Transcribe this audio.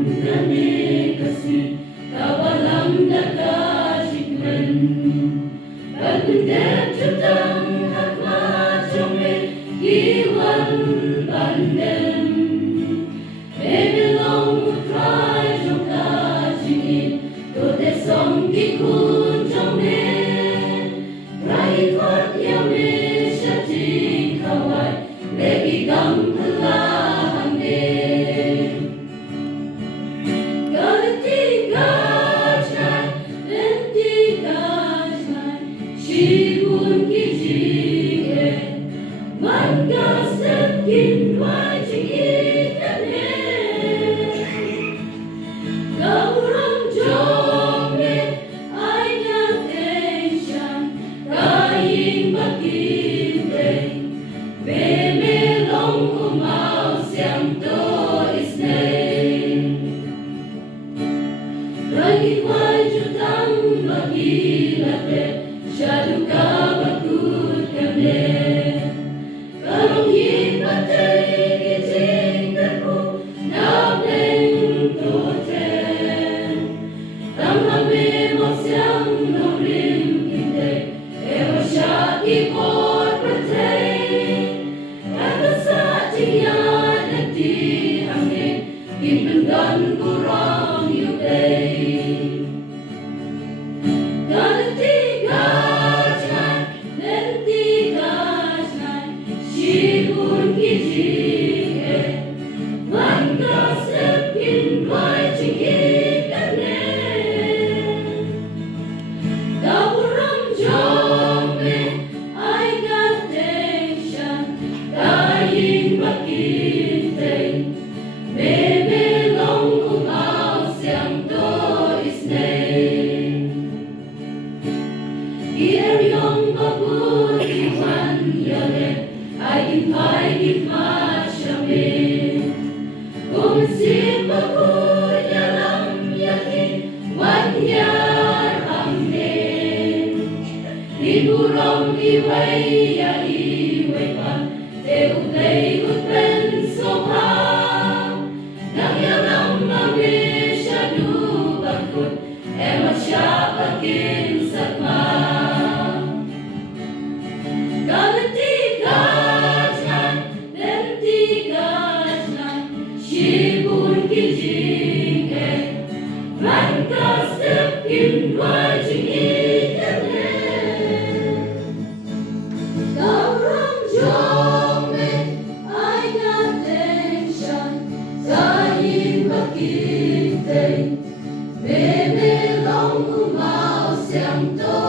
kami kasih kawalam nakajikmen Bagundep jutang hakma jome iwan bandem Bebelong utrai joka jingit Tote som kikun jome Raikot yame syajing kawai Legi gam pelahan de Shibun kijige man gasep kin wai chikitane Gauram jome ai attention kain bakinte Beme long umau siam to isnei Lagi wai jutang bagilate Shaduka bakut kamne Kalong hipatay kiting kaku Nabeng toten Tamhame mo siyang norim kinte Ewa siya ikot patay Kakasa tiyan at di hangin Kinundan kurang yubay Shibun kijige man gasep kin wai chikitane Gauram jome ai attention kain bakinte Bebe long umau siam to isnei Ieryong babut iwan yale I give my shamin Kung sipaku yalam yakin Wan yar amin Liburong iway ya iway pa Te uday utpen soha Nang yalam mami syadu bakut Emat siya bakin sakma Shibun kijige man gasep kin wai chikitane Gauram jome ai attention kain bakinte Bebe long umau siam to